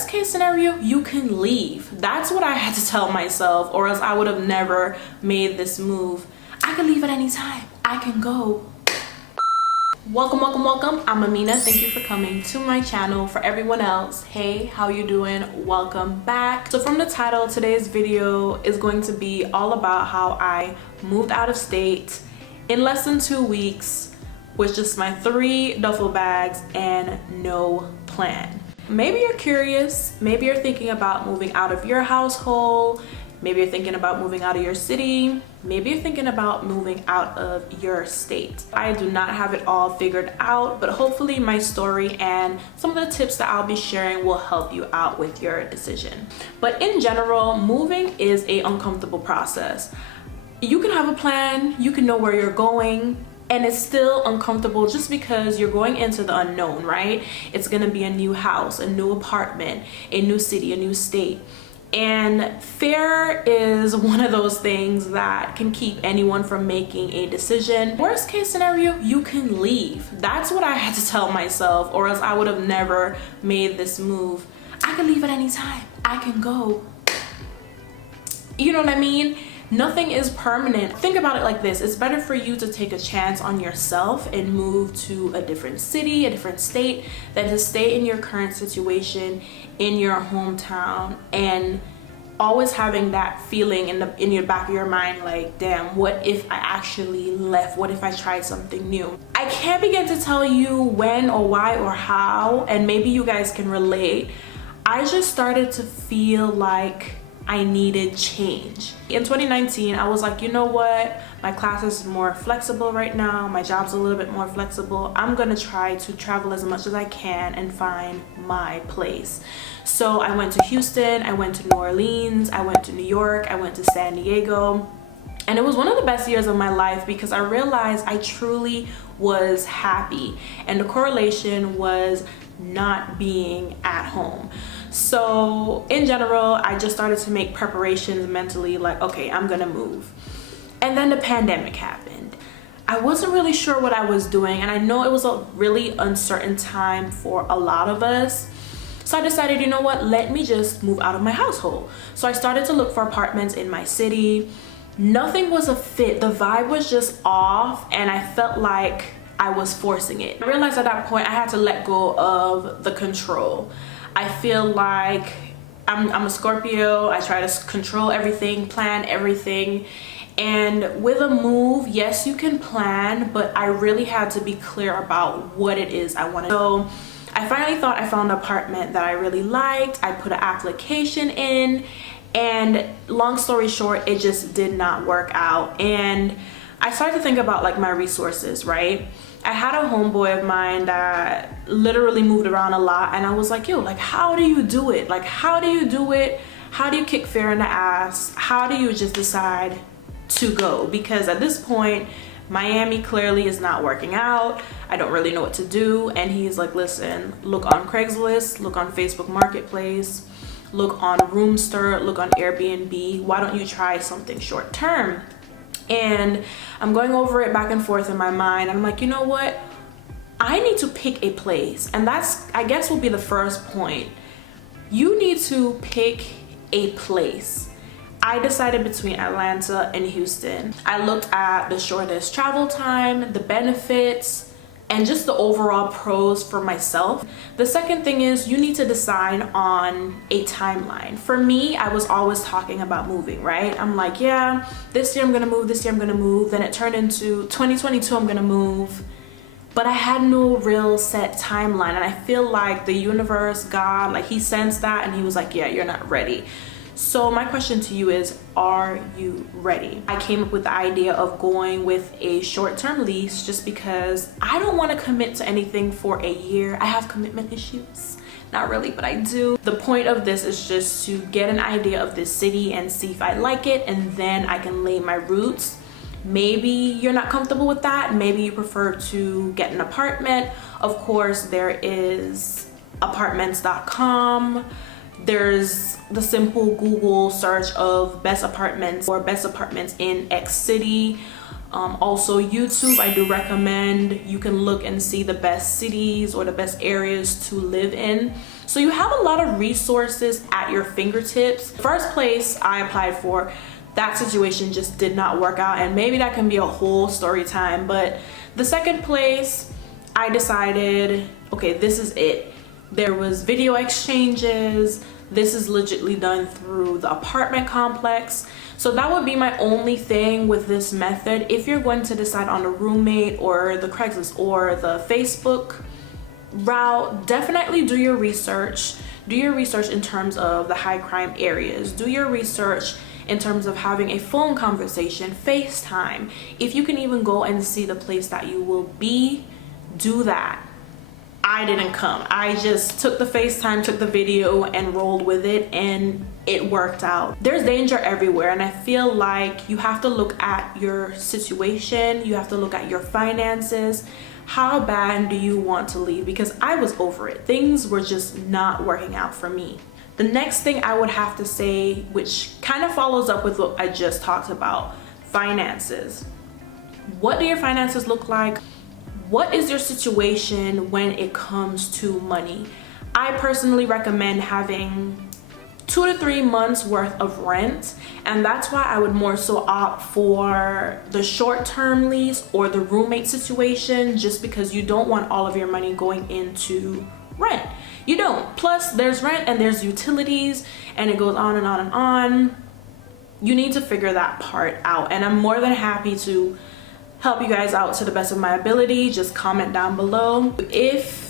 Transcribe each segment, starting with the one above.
Worst case scenario, you can leave. That's what I had to tell myself, or else I would have never made this move. I can leave at any time. I can go. Welcome. I'm Amina. Thank you for coming to my channel. For everyone else, hey, how you doing? Welcome back. So from the title, today's video is going to be all about how I moved out of state in less than 2 weeks with just my 3 duffel bags and no plan. Maybe you're curious, maybe you're thinking about moving out of your household, maybe you're thinking about moving out of your city, maybe you're thinking about moving out of your state. I do not have it all figured out, but hopefully my story and some of the tips that I'll be sharing will help you out with your decision. But in general, moving is an uncomfortable process. You can have a plan, you can know where you're going, and it's still uncomfortable just because you're going into the unknown, right? It's gonna be a new house, a new apartment, a new city, a new state. And fear is one of those things that can keep anyone from making a decision. Worst case scenario, you can leave. That's what I had to tell myself, or else I would have never made this move. I can leave at any time. I can go. You know what I mean? Nothing is permanent. Think about it like this. It's better for you to take a chance on yourself and move to a different city, a different state, than to stay in your current situation in your hometown and always having that feeling in your back of your mind like, damn, what if I actually left? What if I tried something new? I can't begin to tell you when or why or how, and maybe you guys can relate. I just started to feel like I needed change. In 2019, I was like, you know what? My class is more flexible right now. My job's a little bit more flexible. I'm gonna try to travel as much as I can and find my place. So I went to Houston, I went to New Orleans, I went to New York, I went to San Diego. And it was one of the best years of my life because I realized I truly was happy. And the correlation was not being at home. So in general, I just started to make preparations mentally like, okay, I'm gonna move. And then the pandemic happened. I wasn't really sure what I was doing, and I know it was a really uncertain time for a lot of us. So I decided, you know what, let me just move out of my household. So I started to look for apartments in my city. Nothing was a fit. The vibe was just off, and I felt like I was forcing it. I realized at that point I had to let go of the control. I feel like I'm a Scorpio. I try to control everything, plan everything. And with a move, yes, you can plan, but I really had to be clear about what it is I wanted. So I finally thought I found an apartment that I really liked. I put an application in, and long story short, it just did not work out. And I started to think about like my resources, right? I had a homeboy of mine that literally moved around a lot, and I was like, yo, like, how do you do it? Like, how do you do it? How do you kick fear in the ass? How do you just decide to go? Because at this point, Miami clearly is not working out. I don't really know what to do. And he's like, listen, look on Craigslist, look on Facebook Marketplace, look on Roomster, look on Airbnb. Why don't you try something short term? And I'm going over it back and forth in my mind. I'm like, you know what? I need to pick a place. And that's, I guess, will be the first point. You need to pick a place. I decided between Atlanta and Houston. I looked at the shortest travel time, the benefits, and just the overall pros for myself. The second thing is you need to decide on a timeline. For me, I was always talking about moving, right? I'm like, yeah, this year I'm gonna move, this year I'm gonna move. Then it turned into 2022, I'm gonna move. But I had no real set timeline. And I feel like the universe, God, like he sensed that and he was like, yeah, you're not ready. So my question to you is, are you ready? I came up with the idea of going with a short-term lease just because I don't want to commit to anything for a year. I have commitment issues. Not really, but I do. The point of this is just to get an idea of this city and see if I like it, and then I can lay my roots. Maybe you're not comfortable with that. Maybe you prefer to get an apartment. Of course, there is apartments.com. There's the simple Google search of best apartments or best apartments in X city. Also YouTube, I do recommend you can look and see the best cities or the best areas to live in. So you have a lot of resources at your fingertips. First place I applied for, that situation just did not work out, and maybe that can be a whole story time. But the second place, I decided, okay, this is it. There was video exchanges. This is legitly done through the apartment complex. So that would be my only thing with this method. If you're going to decide on a roommate or the Craigslist or the Facebook route, definitely do your research. Do your research in terms of the high crime areas. Do your research in terms of having a phone conversation, FaceTime. If you can even go and see the place that you will be, do that. I didn't come. I just took the FaceTime, took the video and rolled with it, and it worked out. There's danger everywhere, and I feel like you have to look at your situation. You have to look at your finances. How bad do you want to leave? Because I was over it. Things were just not working out for me. The next thing I would have to say, which kind of follows up with what I just talked about, finances. What do your finances look like? What is your situation when it comes to money? I personally recommend having 2 to 3 months worth of rent, and that's why I would more so opt for the short-term lease or the roommate situation, just because you don't want all of your money going into rent. You don't. Plus there's rent and there's utilities, and it goes on and on and on. You need to figure that part out, and I'm more than happy to help you guys out to the best of my ability. Just comment down below. If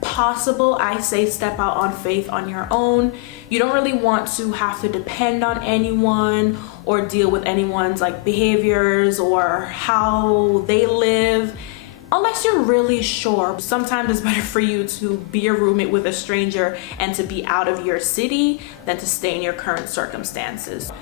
possible, I say step out on faith on your own. You don't really want to have to depend on anyone or deal with anyone's like behaviors or how they live, unless you're really sure. Sometimes it's better for you to be a roommate with a stranger and to be out of your city than to stay in your current circumstances.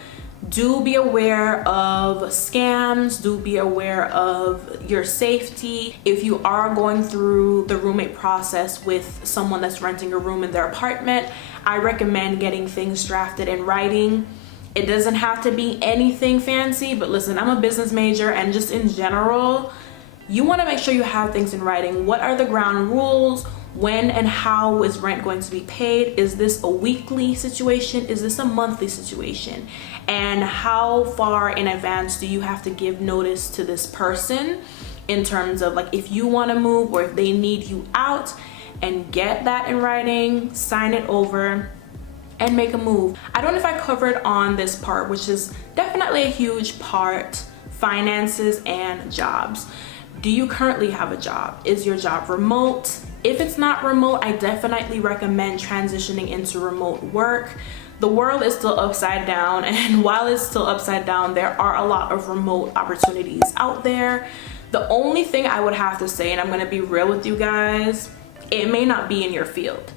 Do be aware of scams. Do be aware of your safety. If you are going through the roommate process with someone that's renting a room in their apartment, I recommend getting things drafted in writing. It doesn't have to be anything fancy, but listen, I'm a business major, and just in general, you want to make sure you have things in writing. What are the ground rules? When and how is rent going to be paid? Is this a weekly situation? Is this a monthly situation? And how far in advance do you have to give notice to this person in terms of like if you want to move or if they need you out? And get that in writing, sign it over, and make a move. I don't know if I covered on this part, which is definitely a huge part, finances and jobs. Do you currently have a job? Is your job remote? If it's not remote, I definitely recommend transitioning into remote work. The world is still upside down, and while it's still upside down, there are a lot of remote opportunities out there. The only thing I would have to say, and I'm gonna be real with you guys, it may not be in your field.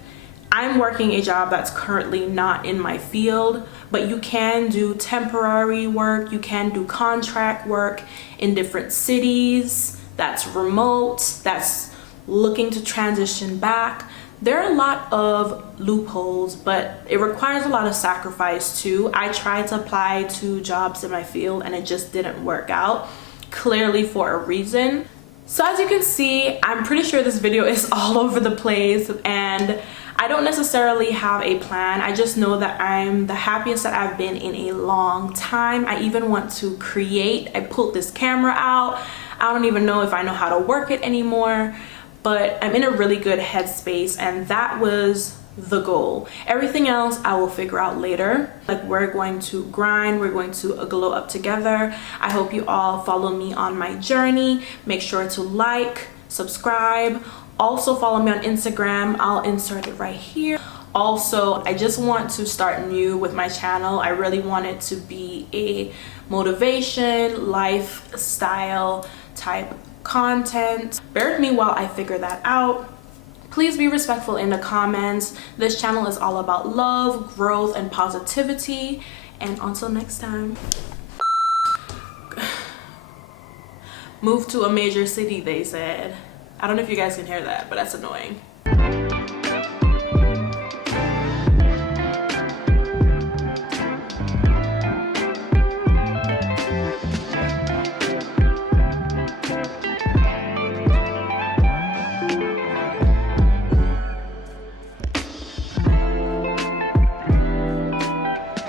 I'm working a job that's currently not in my field, but you can do temporary work, you can do contract work in different cities, that's remote, that's looking to transition back. There are a lot of loopholes, but it requires a lot of sacrifice too. I tried to apply to jobs in my field and it just didn't work out, clearly for a reason. So as you can see, I'm pretty sure this video is all over the place, and I don't necessarily have a plan. I just know that I'm the happiest that I've been in a long time. I even want to create. I pulled this camera out. I don't even know if I know how to work it anymore, but I'm in a really good headspace, and that was the goal. Everything else I will figure out later. Like, we're going to grind, we're going to glow up together. I hope you all follow me on my journey. Make sure to like, subscribe. Also follow me on Instagram. I'll insert it right here. Also, I just want to start new with my channel. I really want it to be a motivation, lifestyle type content. Bear with me while I figure that out. Please be respectful in the comments. This channel is all about love, growth, and positivity. And until next time. Move to a major city, they said. I don't know if you guys can hear that, but that's annoying.